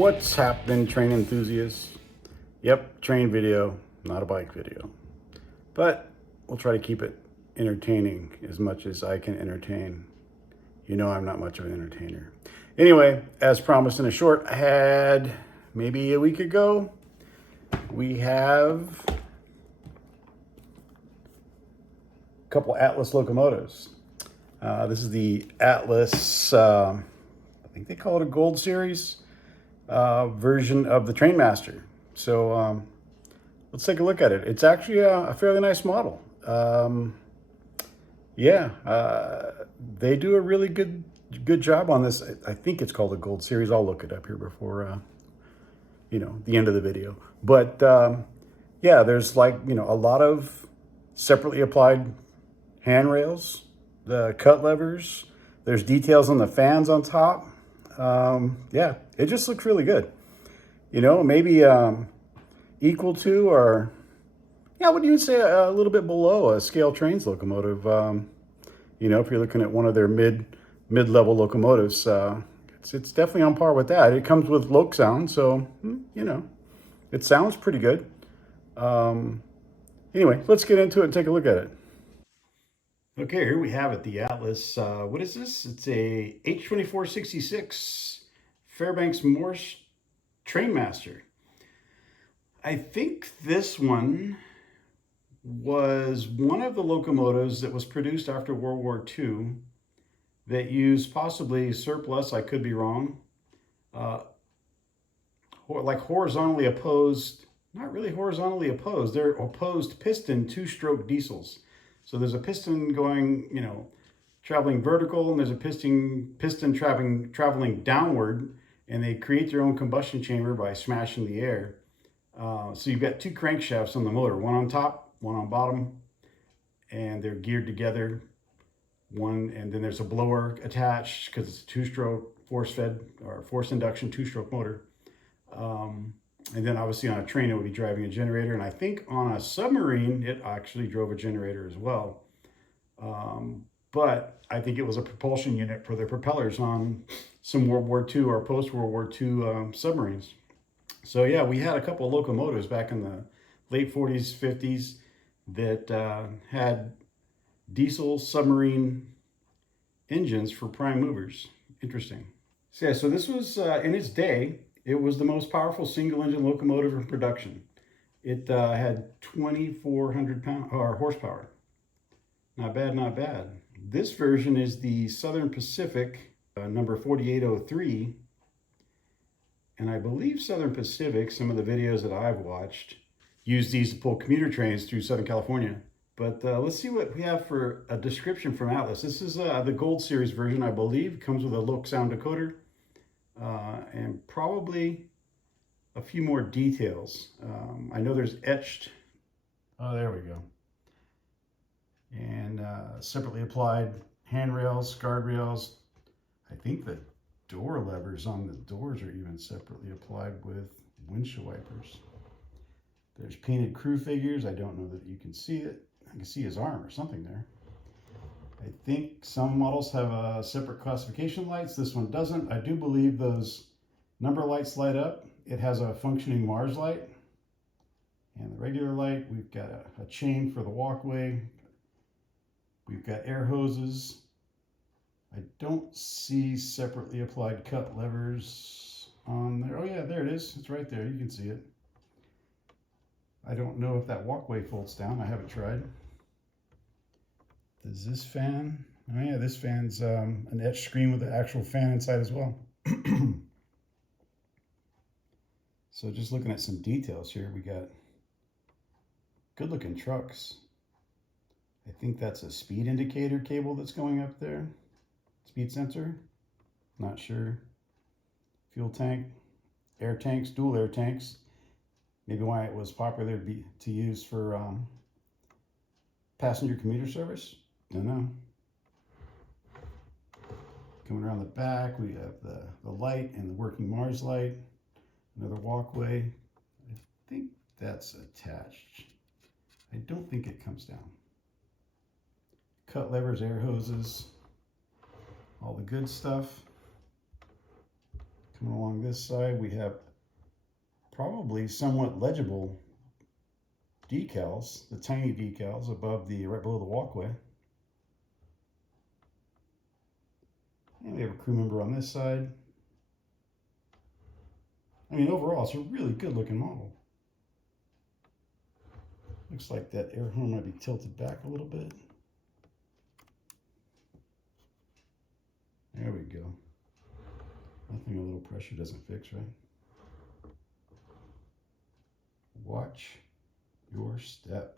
What's happening, train enthusiasts? Yep, train video, not a bike video. But we'll try to keep it entertaining as much as I can entertain. You know I'm not much of an entertainer. Anyway, as promised in a short I had maybe a week ago, we have a couple Atlas locomotives. This is the Atlas, I think they call it a Gold Series version of the TRAINMASTER. So let's take a look at it. It's actually a fairly nice model. They do a really good job on this. I think it's called a Gold Series. I'll look it up here before the end of the video. But yeah, there's a lot of separately applied handrails, the cut levers. There's details on the fans on top. Yeah, it just looks really good. Maybe equal to, or yeah, I would even say a little bit below a Scale Trains locomotive. If you're looking at one of their mid-level locomotives, it's definitely on par with that. It comes with loc sound, so it sounds pretty good. Anyway, let's get into it and take a look at it. Okay, here we have it, the Atlas. What is this? It's a H24-66 Fairbanks Morse TRAINMASTER. I think this one was one of the locomotives that was produced after World War II that used possibly surplus, I could be wrong, like horizontally opposed, not really horizontally opposed, they're opposed piston two-stroke diesels. So there's a piston going, traveling vertical, and there's a piston traveling downward, and they create their own combustion chamber by smashing the air. So you've got two crankshafts on the motor, one on top, one on bottom, and they're geared together. And then there's a blower attached because it's a two-stroke force-fed or force induction two-stroke motor. And then obviously on a train, it would be driving a generator. And I think on a submarine, it actually drove a generator as well. But I think it was a propulsion unit for their propellers on some World War II or post-World War II submarines. So yeah, we had a couple of locomotives back in the late 40s, 50s that had diesel submarine engines for prime movers. Interesting. So yeah, so this was, in its day, it was the most powerful single engine locomotive in production. It had 2,400 horsepower. Not bad, not bad. This version is the Southern Pacific, number 4803. And I believe Southern Pacific, some of the videos that I've watched, use these to pull commuter trains through Southern California. But let's see what we have for a description from Atlas. This is the Gold Series version, I believe. Comes with a loc sound decoder and probably a few more details. I know there's etched. Oh, there we go. And separately applied handrails, guardrails. I think the door levers on the doors are even separately applied with windshield wipers. There's painted crew figures. I don't know that you can see it. I can see his arm or something there. I think some models have separate classification lights. This one doesn't. I do believe those number lights light up. It has a functioning Mars light and the regular light. We've got a chain for the walkway. We've got air hoses. I don't see separately applied cut levers on there. Oh yeah, there it is. It's right there. You can see it. I don't know if that walkway folds down. I haven't tried. Does this fan? Oh yeah, this fan's an etched screen with an actual fan inside as well. So just looking at some details here, we got good looking trucks. I think that's a speed indicator cable that's going up there. Speed sensor, not sure. Fuel tank, air tanks, dual air tanks. Maybe why it was popular to use for passenger commuter service. Don't know. Coming around the back, we have the light and the working Mars light. Another walkway. I think that's attached. I don't think it comes down. Cut levers, air hoses, all the good stuff. Coming along this side, we have probably somewhat legible decals, the tiny decals above the, right below the walkway. And we have a crew member on this side. I mean, overall, it's a really good looking model. Looks like that air horn might be tilted back a little bit. There we go. Nothing a little pressure doesn't fix, right? Watch your step.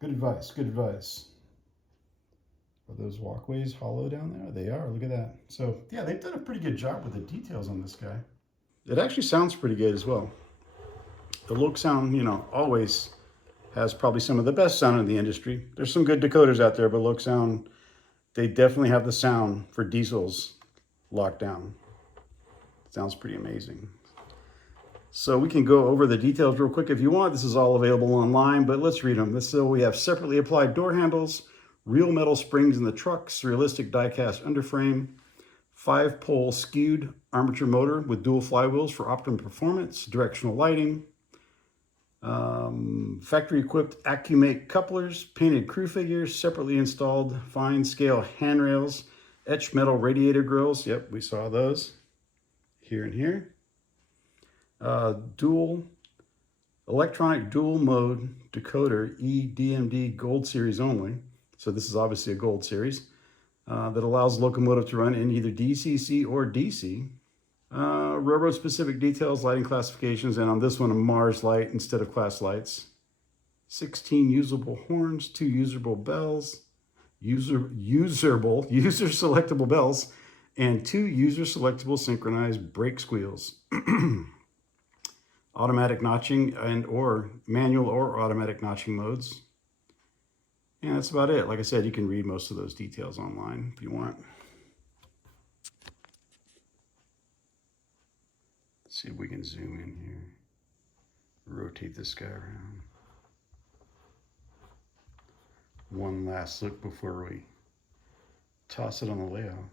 Good advice, good advice. Are those walkways hollow down there? They are, look at that. So yeah, they've done a pretty good job with the details on this guy. It actually sounds pretty good as well. The Loc sound, you know, always has probably some of the best sound in the industry. There's some good decoders out there, but Loc sound, they definitely have the sound for diesels locked down. Sounds pretty amazing. So we can go over the details real quick if you want. This is all available online, but let's read them. So we have separately applied door handles, real metal springs in the trucks, realistic die-cast underframe, 5-pole skewed armature motor with dual flywheels for optimum performance, directional lighting, factory-equipped AccuMake couplers, painted crew figures, separately installed fine-scale handrails, etched metal radiator grills. Yep, we saw those here and here. Electronic dual mode decoder, eDMD Gold Series only. So this is obviously a Gold Series that allows the locomotive to run in either DCC or DC. Railroad specific details, lighting classifications, and on this one a Mars light instead of class lights. 16 usable horns, 2 usable bells, user selectable bells, and 2 user selectable synchronized brake squeals. Automatic notching and or manual or automatic notching modes. And that's about it. Like I said, you can read most of those details online if you want. Let's see if we can zoom in here. Rotate this guy around. One last look before we toss it on the layout.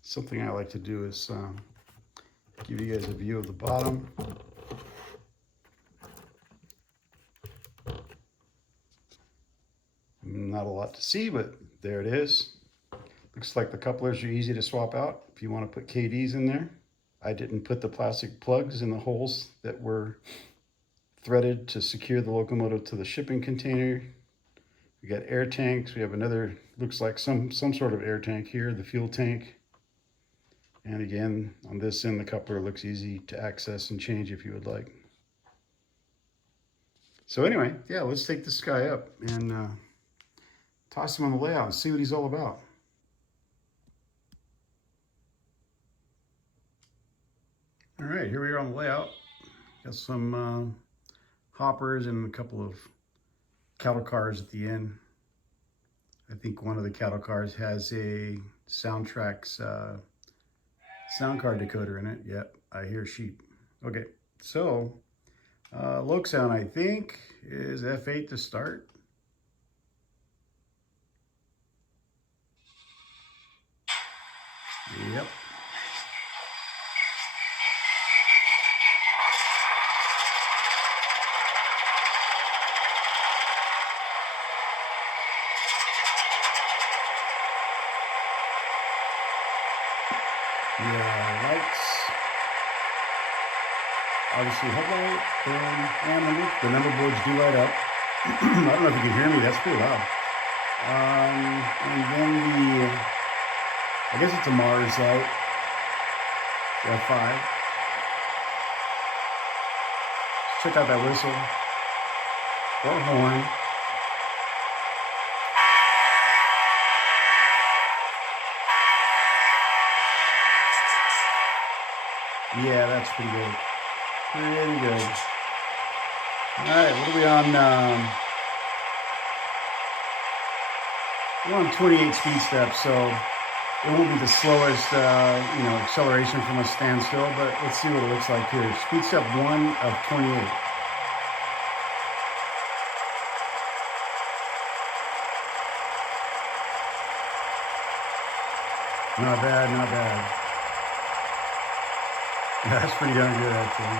Something I like to do is give you guys a view of the bottom. Not a lot to see, but there it is. Looks like the couplers are easy to swap out if you want to put KDs in there. I didn't put the plastic plugs in the holes that were threaded to secure the locomotive to the shipping container. We got air tanks. We have another, looks like some sort of air tank here, the fuel tank. And again, on this end, the coupler looks easy to access and change if you would like. So anyway, yeah, let's take this guy up and toss him on the layout and see what he's all about. All right, here we are on the layout. Got some hoppers and a couple of cattle cars at the end. I think one of the cattle cars has a Soundtrack's sound card decoder in it. Yep, I hear sheep. Okay, so Loc sound, I think, is F8 to start. Yep. Yeah, lights. Obviously headlight, and the number boards do light up. I don't know if you can hear me, that's pretty loud. And then I guess it's a Mars light, F5. Check out that whistle, or horn. Yeah, that's pretty good. Pretty good. All right, what are we on? we're on 28 speed steps, so it won't be the slowest, acceleration from a standstill, but let's see what it looks like here. Speed step 1 of 28. Not bad, not bad. That's pretty darn good, actually.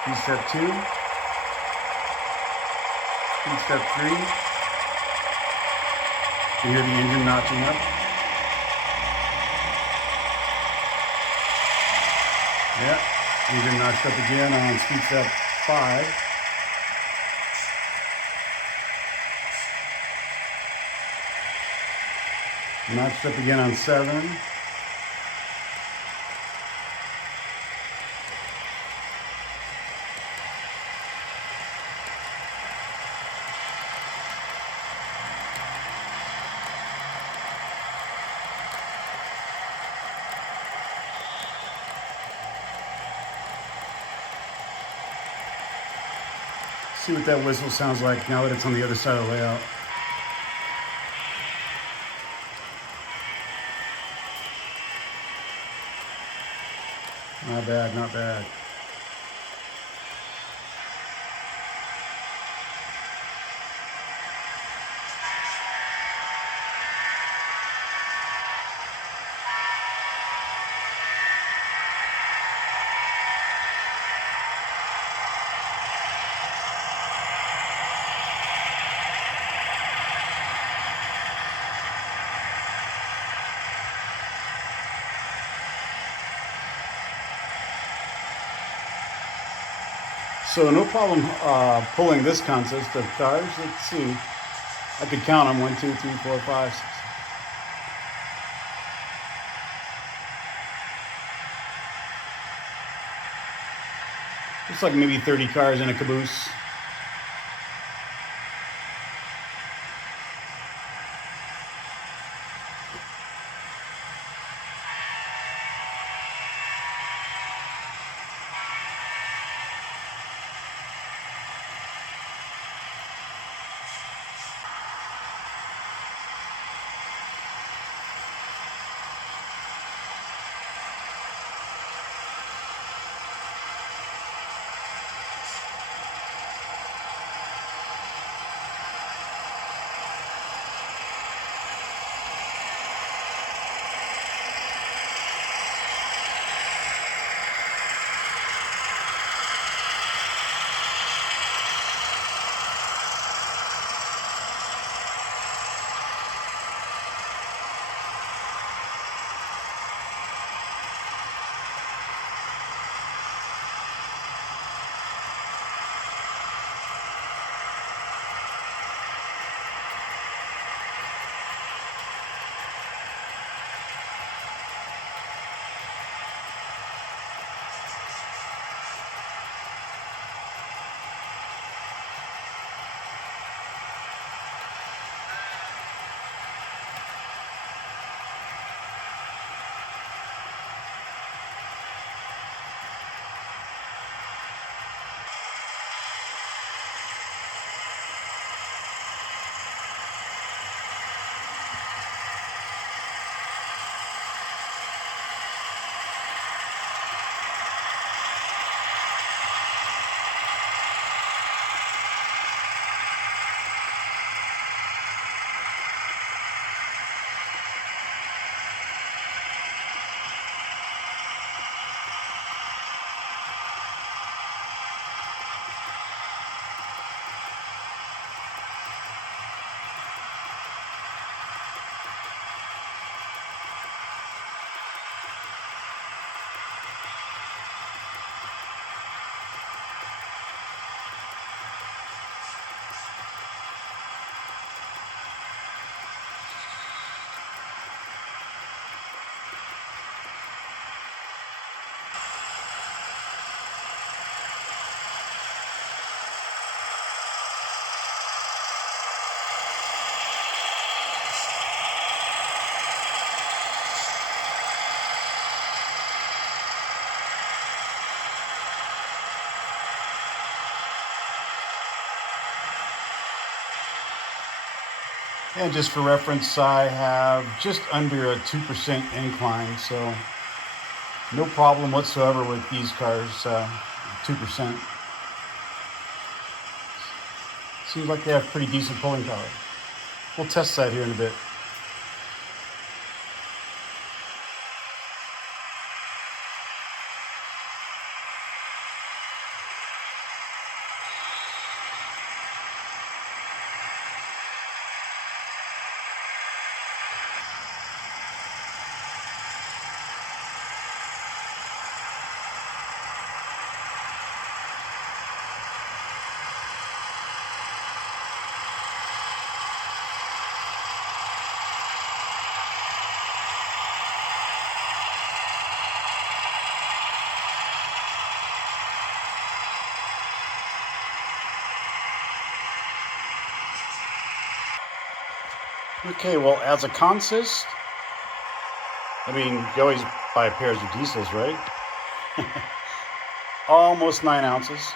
Speed step 2. Speed step 3. You hear the engine notching up. Yeah, engine notched up again on speed step 5. Notched up again on 7. See what that whistle sounds like now that it's on the other side of the layout. Not bad, not bad. So no problem pulling this consist of cars. Let's see. I could count them. 1, 2, 3, 4, 5, 6. Looks like maybe 30 cars in a caboose. And just for reference, I have just under a 2% incline, so no problem whatsoever with these cars, 2%. Seems like they have pretty decent pulling power. We'll test that here in a bit. Okay, well, as a consist, I mean, you always buy pairs of diesels, right? Almost 9 ounces,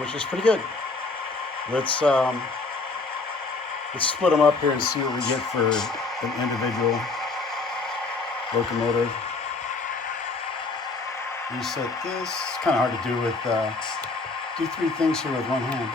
which is pretty good. Let's split them up here and see what we get for an individual locomotive. Reset this. It's kind of hard to do with, do 3 things here with one hand.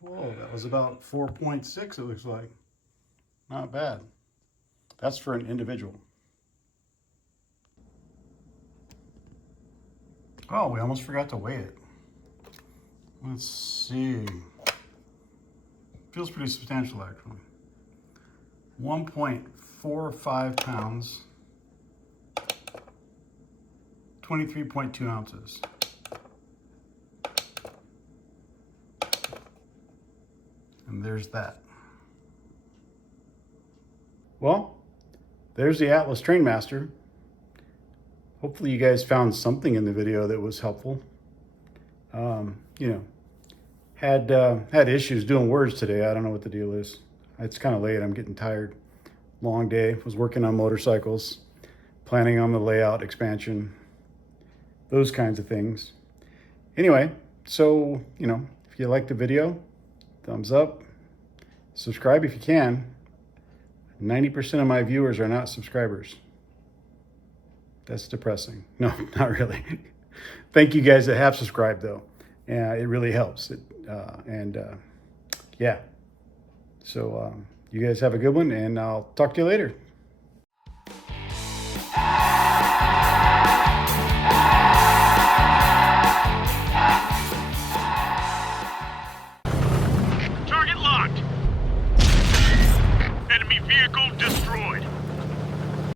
Whoa, that was about 4.6, it looks like. Not bad. That's for an individual. Oh, we almost forgot to weigh it. Let's see. Feels pretty substantial, actually. 1.45 pounds, 23.2 ounces. And there's that. Well, there's the Atlas Trainmaster. Hopefully you guys found something in the video that was helpful. You know, had issues doing words today. I don't know what the deal is. It's kind of late. I'm getting tired. Long day. Was working on motorcycles, planning on the layout expansion, those kinds of things. Anyway, so, you know, if you liked the video, thumbs up, subscribe if you can. 90% of my viewers are not subscribers. That's depressing. No, not really. Thank you guys that have subscribed, though. Yeah, it really helps. Yeah. So you guys have a good one, and I'll talk to you later.